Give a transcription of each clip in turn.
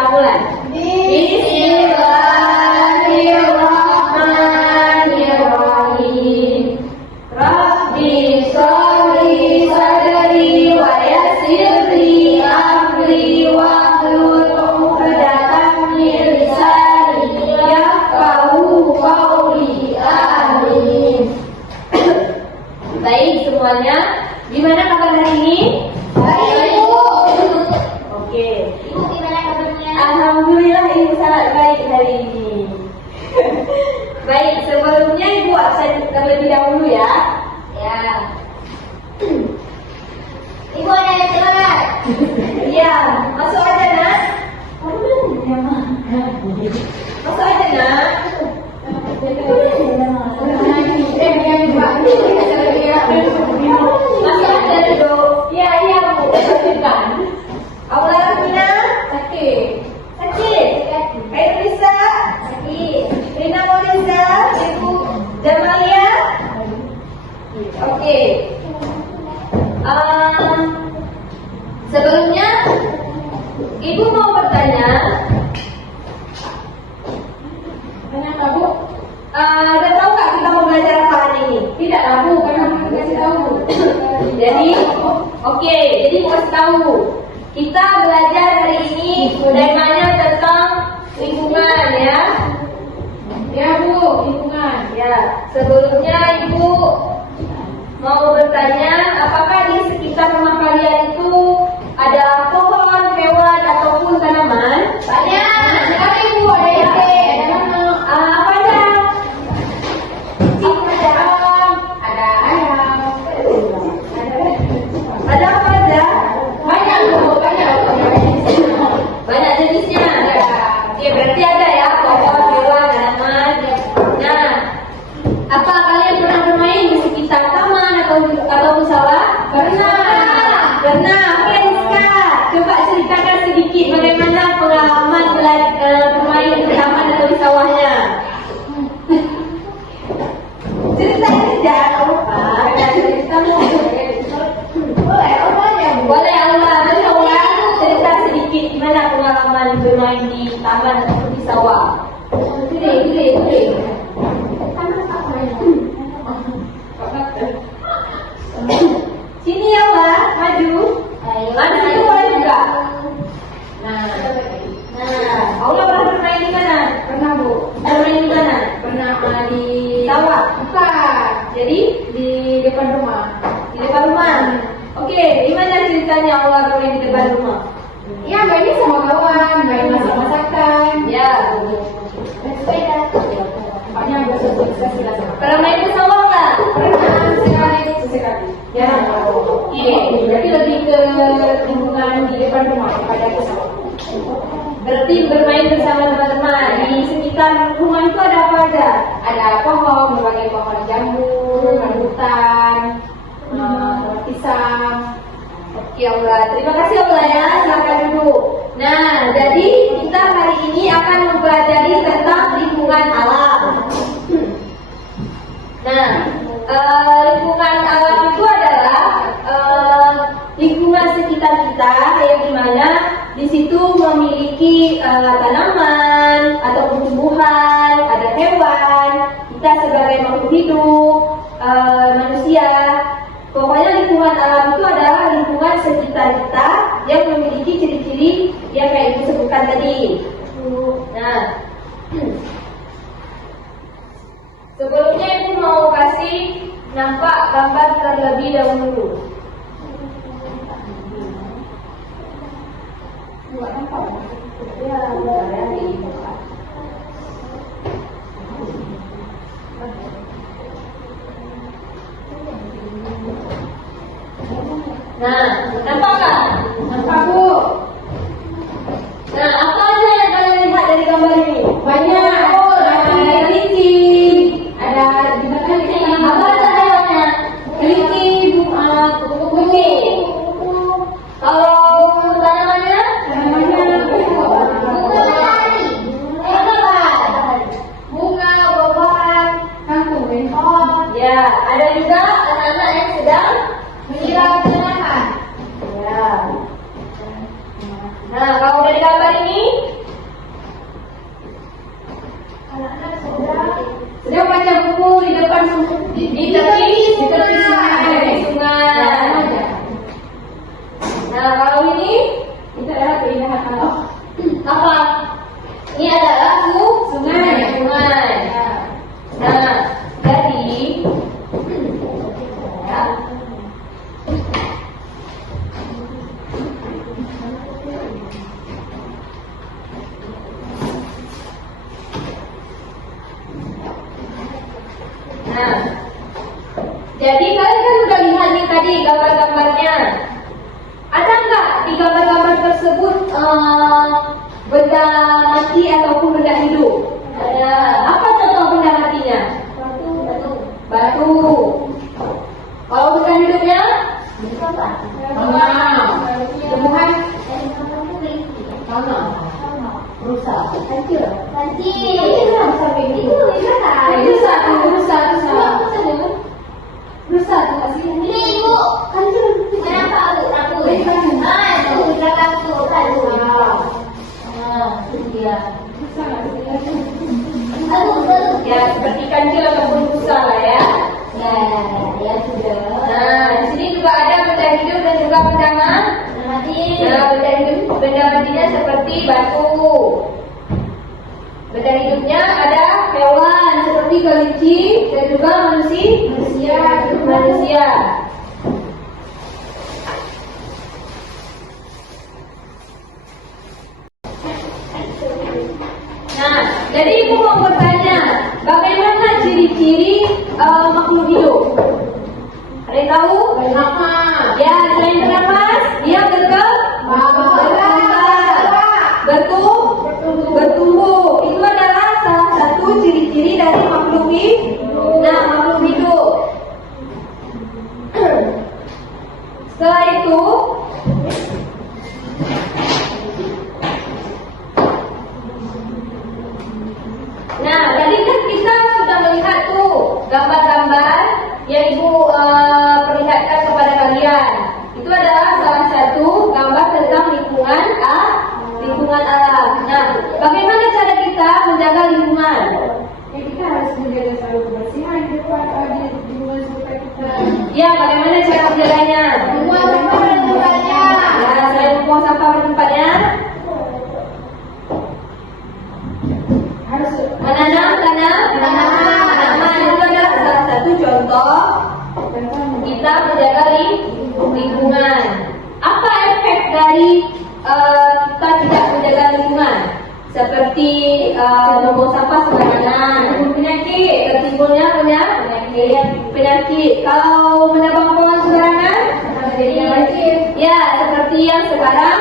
kita mulai. Bismillahirrahmanirrahim. Rabbi sholli sadri wa yassir li amri wahlul 'uqdatam min lisani yafqahu qawli. Amin. Baik semuanya, gimana kabar hari ini? Baik, Ibu. Oke. Ibu gimana kabarnya? Alhamdulillah Ibu sangat baik hari ini. Baik, sebelumnya Ibu absen terlebih dahulu ya. Ya. Ibu ada yang telat. Iya, masuk aja nak. Masuk aja nak. Masuk aja duduk. Iya iya Bu, lanjutkan. Aula Rafina sakit. Sakit. Air Risa sakit. Rina Moliza, Ibu Jamalia. Oke. Sebelumnya Ibu mau bertanya. Tanya apa Bu? Udah tahu nggak kita mau belajar apa hari ini? Tidak tahu, karena mau kasih tahu. Jadi, oke, jadi mau kasih tahu. Kita belajar hari ini temanya tentang lingkungan ya. Ya Bu, lingkungan. Ya, sebelumnya Ibu mau bertanya, apakah di sekitar rumah kalian itu ada pohon, hewan ataupun tanaman? Banyak. Sekali Ibu ada yang Apa aja? ada ayam. Ada apa aja? Banyak Bu, banyak. Banyak jenisnya. Oke, berarti ada ya pohon, hewan, tanaman. Nah, apa kalian pernah bermain di sekitar taman atau sawah? Pernah. Oke, Rizka, coba ceritakan sedikit bagaimana pengalaman bermain di taman atau di sawahnya. Ceritain aja, ada ceritamu. Boleh Allah, jadi Allah cerita sedikit gimana pengalaman bermain di taman atau di sawah. Gede. Sini ya Allah, maju. Maju itu boleh juga. Nah, Allah pernah bermain di mana? Pernah Bu. Bermain di mana? Pernah di sawah. Bukan. Jadi di depan rumah. Di depan rumah. Oke, gimana ceritanya Allah bermain di depan rumah? Ya, mainnya sama kawan, main masak-masakan. Ya. Sepeda. Tempatnya bersosialisasi lah. Pernah main ke sawah nggak? Pernah sekali. Ya. Oke, Berarti lebih ke lingkungan di depan rumah daripada ke sawah. berarti bermain bersama teman-teman di sekitar rumah itu ada apa aja? Ada pohon, berbagai pohon jambu, rambutan, pohon pisang. Oke Allah, terima kasih Allah ya, silakan duduk. Nah, jadi kita hari ini akan mempelajari tentang lingkungan alam. Nah, lingkungan alam itu adalah lingkungan sekitar kita yang dimana di situ memiliki tanaman ataupun tumbuhan, ada hewan, kita sebagai makhluk hidup, manusia. Pokoknya lingkungan alam itu adalah lingkungan sekitar kita yang memiliki ciri-ciri yang kayak Ibu sebutkan tadi. Nah, sebelumnya Ibu mau kasih nampak gambar terlebih dahulu. Nah, nampak nggak? Nampak Bu? Nah, apa aja yang kalian lihat dari gambar ini? Banyak. Ada kelinci. Ada di mana Apa aja hewannya? Kelinci, kucing. Kalau tanamannya? bunga, buah-buahan, kangkung, pohon. Ya, ada juga anak-anak yang sedang Menyiram tanaman. ya. Nah, kalau dari gambar ini Sedang baca buku di depan di tepi sungai. Nah, kalau ini Itu adalah keindahan alam. apa? Ini adalah sungai. Nah, jadi ya. Nah, jadi kalian kan udah lihat nih tadi gambar-gambarnya. Ada nggak di gambar-gambar tersebut benda mati ataupun benda hidup? Ada. Apa contoh benda matinya? Batu. Kalau benda hidupnya? Tumbuhan? Rusa. Hancur. Rusa tuh kasih. Ini ibu. Hancur. Kenapa aku? Itu belakang tuh kan. Itu dia. Ya seperti kancil ataupun rusa lah ya. Ya sudah. Nah di sini juga ada benda hidup dan juga benda mati. Nah benda hidup, benda matinya seperti batu. Benda hidupnya ada hewan seperti kelinci dan juga manusia. Nah, jadi ibu mau bertanya, bagaimana ciri-ciri makhluk hidup? Ada yang tahu? Ya, selain bernafas, dia bertumbuh. Itu adalah salah satu ciri-ciri dari makhluk hidup. Nah, makhluk hidup. Setelah itu, nah tadi kan kita sudah melihat tuh gambar-gambar yang ibu perlihatkan kepada kalian. Itu adalah salah satu gambar tentang lingkungan alam. Nah, bagaimana cara kita menjaga lingkungan? Kita harus menjaga selalu kebersihan di depan di rumah supaya kita. Ya, bagaimana cara menjaganya? Buang sampah pada tempatnya. Ya, selain buang sampah pada tempatnya, Harus menanam tanaman. Itu adalah salah satu contoh kita menjaga lingkungan. Apa efek dari kita tidak menjaga lingkungan? Seperti membuang sampah sembarangan, tertimbulnya penyakit. Kalau menebang pohon sembarangan, ya seperti yang sekarang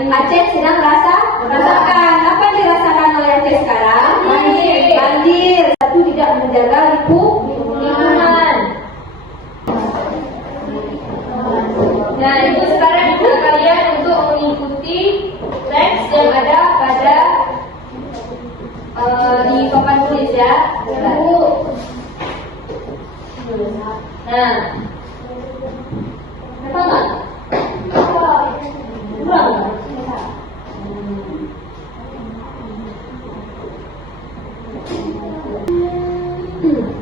Aceh sedang rasakan. Apa yang dirasakan oleh Aceh sekarang? Banjir. Satu tidak menjaga lingkungan. Nah, itu sekarang kita kalian untuk mengikuti teks yang ada pada di papan tulis ya. Nah, apa enggak? Kurang.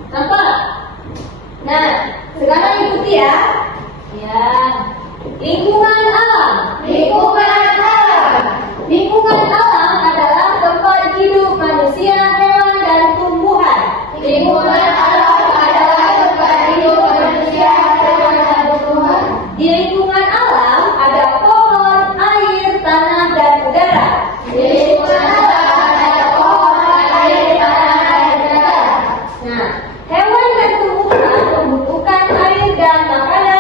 Nampak? Nah, sekarang ikuti ya. Ya. Lingkungan alam. Lingkungan alam adalah tempat hidup manusia, hewan, dan tumbuhan. Di lingkungan alam ada pohon, air, tanah, dan udara. Nah, hewan dan tumbuhan membutuhkan air dan makanan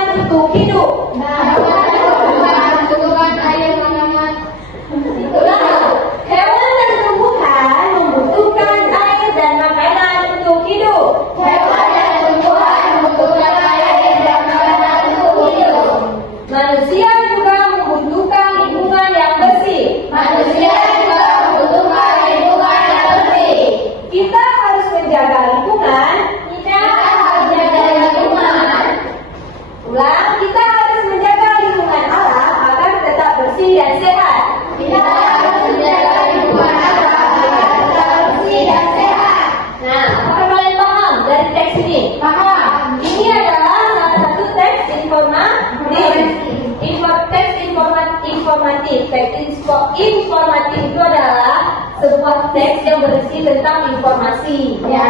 teks yang berisi tentang informasi. Ya.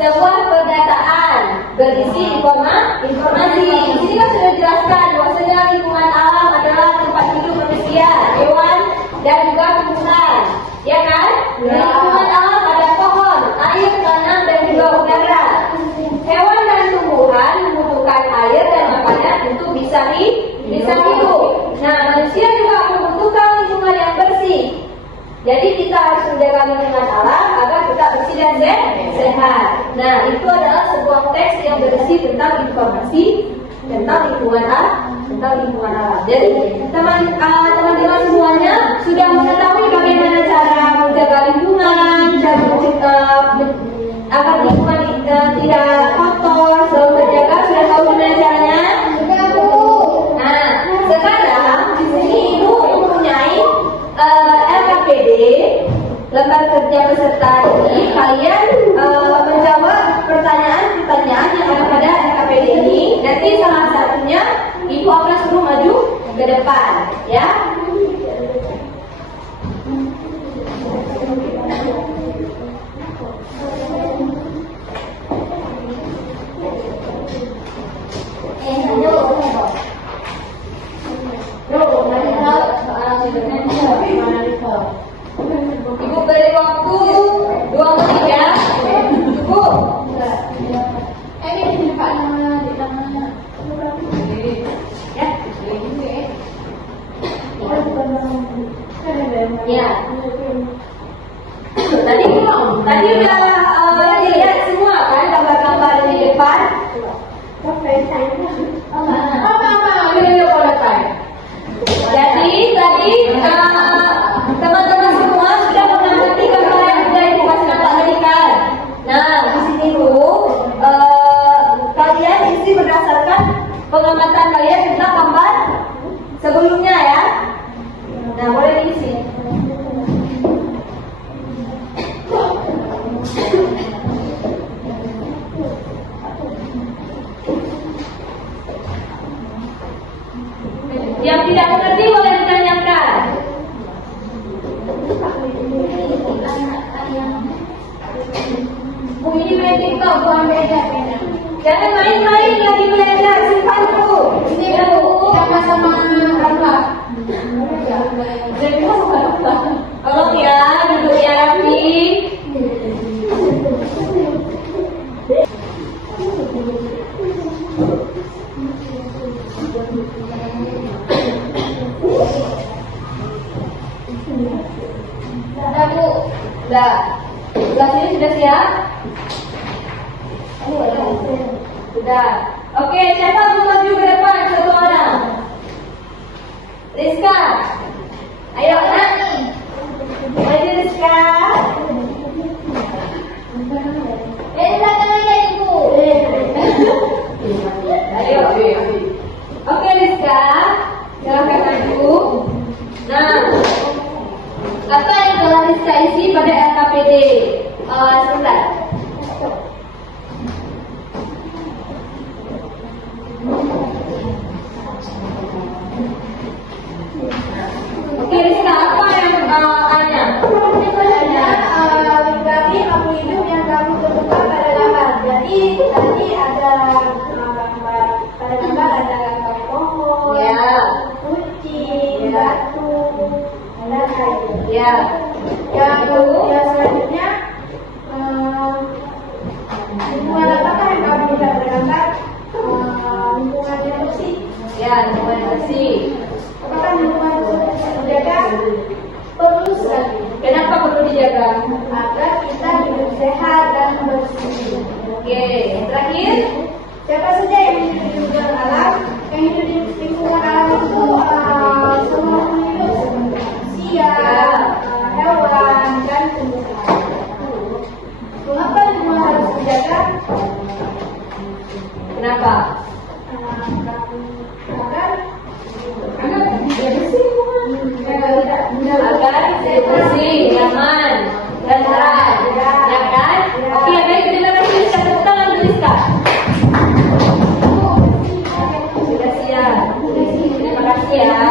Sebuah pernyataan berisi informasi. Di sini kan sudah dijelaskan bahwasanya lingkungan alam adalah tempat hidup manusia, hewan, dan juga tumbuhan. Ya kan? Di lingkungan alam ada pohon, air, tanah, dan juga udara. Hewan dan tumbuhan membutuhkan air dan makanan untuk bisa hidup. Nah, manusia juga membutuhkan lingkungan yang bersih. Jadi kita harus menjaga lingkungan alam agar tetap bersih dan sehat. Nah, itu adalah sebuah teks yang berisi tentang informasi tentang lingkungan alam. Jadi teman-teman semuanya sudah mengetahui bagaimana cara menjaga lingkungan, agar lingkungan tidak kotor, selalu terjaga. Sudah tahu gimana caranya? Nah, sekarang di sini Ibu mempunyai LKPD, lembar kerja peserta ini. Kalian menjawab pertanyaan-pertanyaan yang ada pada LKPD ini. Nanti salah satunya Ibu akan suruh maju ke depan, ya. Ibu beri waktu 2 menit ya. Cukup. Ya. Tadi udah dilihat semua kan gambar-gambar di depan. Jadi tadi teman-teman semua sudah mengamati gambar yang sudah Ibu kasih nampak. Nah, di sini tuh kalian isi berdasarkan pengamatan kalian tentang gambar sebelumnya ya. Nah, boleh diisi. Yang tidak mengerti boleh ditanyakan. Bu, ini main TikTok, bukan belajar. Jangan main-main lagi belajar, simpan dulu. Ini Bu, sama-sama Rafa. Tolong ya, duduk ya Rafi. Sudah Bu, sudah. Sebelah sini sudah siap? Sudah. Oke, siapa mau maju ke depan? Satu orang. Rizka. Ayo, nak. Maju Rizka. Belakang aja Ibu. Ayo. Oke Rizka, silakan maju. Nah, apa yang telah Rizka isi pada LKPD? Sebentar. Oke Rizka, apa yang Anya? Berarti kamu hidup yang kamu temukan pada gambar. Jadi tadi ada gambar, pada gambar ada gambar pohon, Ya. kucing, batu, dan air. Ya. Yang selanjutnya lingkungan apakah yang kamu bisa bergambar? Lingkungan yang bersih. Ya, lingkungan bersih. Apakah lingkungan tersebut bisa dijaga? Perlu sekali. Kenapa perlu dijaga? Agar kita hidup sehat dan bersih. Oke, yang terakhir. Siapa saja yang hidup di lingkungan alam? Yang hidup di lingkungan alam itu semua hidup seperti manusia, hewan, dan tumbuhan. Mengapa lingkungan harus dijaga? Kenapa? Agar dia bersih lingkungan. Agar bersih, nyaman, dan terang. Ya kan? Oke, baik, terima kasih. Kita tepuk tangan dulu, Rizka. Sudah siap. Terima kasih ya.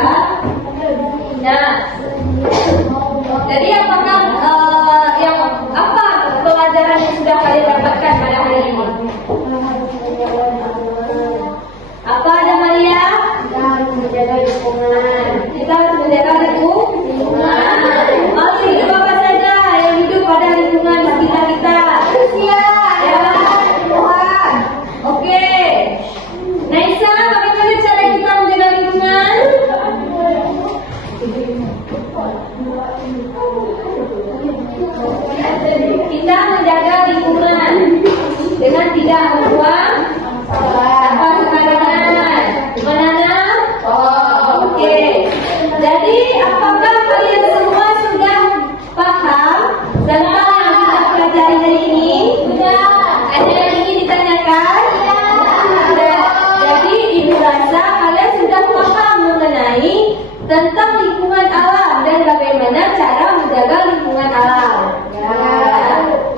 Nah, Apa Maria? Kita harus menjaga lingkungan. Kita harus menjaga lingkungan. Oke, itu apa saja yang hidup pada lingkungan sekitar kita? Manusia, hewan, tumbuhan. Oke. Naisa, bagaimana cara kita menjaga lingkungan? Kita menjaga lingkungan dengan tidak membuang sampah sembarangan, menanam. Oke. Jadi apakah kalian semua sudah paham tentang yang kita pelajari hari ini? Sudah. Ada yang ingin ditanyakan? Sudah. Jadi ibu rasa kalian sudah paham mengenai tentang lingkungan alam dan bagaimana cara menjaga lingkungan alam.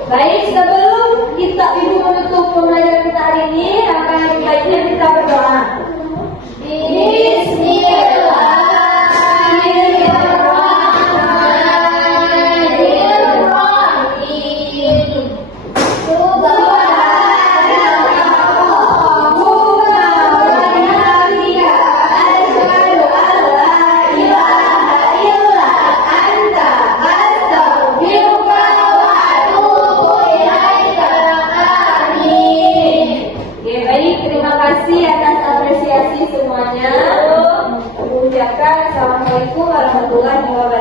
Baik, sebelum kita ibu menutup pembelajaran kita hari ini, akan baiknya kita berdoa. Oke, baik, terima kasih atas apresiasi semuanya. Ucapkan Assalamualaikum warahmatullahi wabarakatuh.